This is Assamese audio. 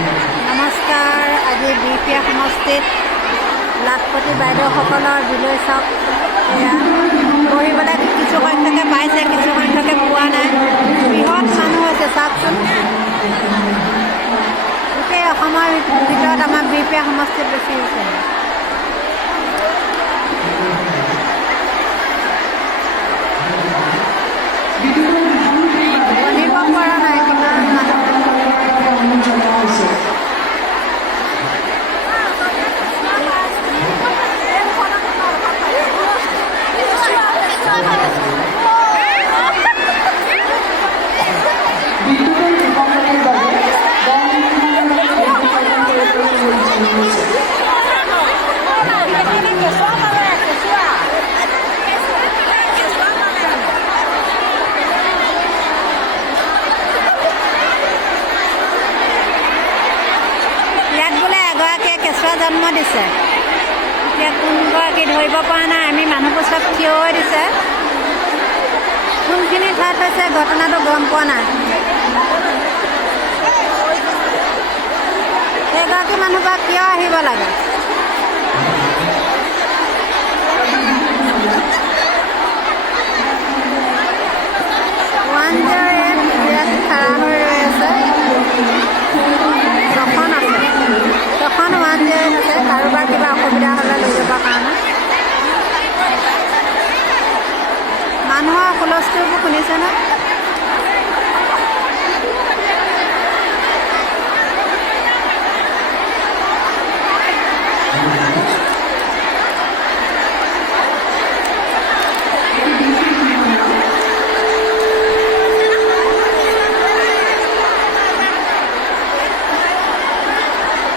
নমস্কাৰ। আজি বিহপুৰীয়া সমষ্টিত লাখপতি বাইদেউসকলৰ বিলৈ চাওক। এয়া পঢ়িবলৈ কিছু সংখ্যকে পাইছে, কিছু সংখ্যকে পোৱা নাই। বৃহৎ মানুহ হৈছে চাওকচোন। গোটেই অসমৰ ভিতৰত আমাৰ বিহপুৰীয়া সমষ্টিত বেছি হৈছে। গণিব পৰা নাই কিমান মানুহ। কেঁচুৱা জন্ম দিছে। এতিয়া কোনগৰাকী ধৰিব পৰা নাই। আমি মানুহবোৰ চব থিয় হৈ দিছে। কোনখিনি ঠাইত হৈছে ঘটনাটো গম পোৱা নাই। সেইগৰাকী মানুহ বা কিয় আহিব লাগে? ইয়াত খাৰা হৈ ৰৈ আছে। ছখন আছে, ছখন 108 আছে। কাৰোবাৰ কিবা অসুবিধা হ'লে লৈ যাবৰ কাৰণে মানুহৰ হুলস্থুলবোৰ শুনিছেনে?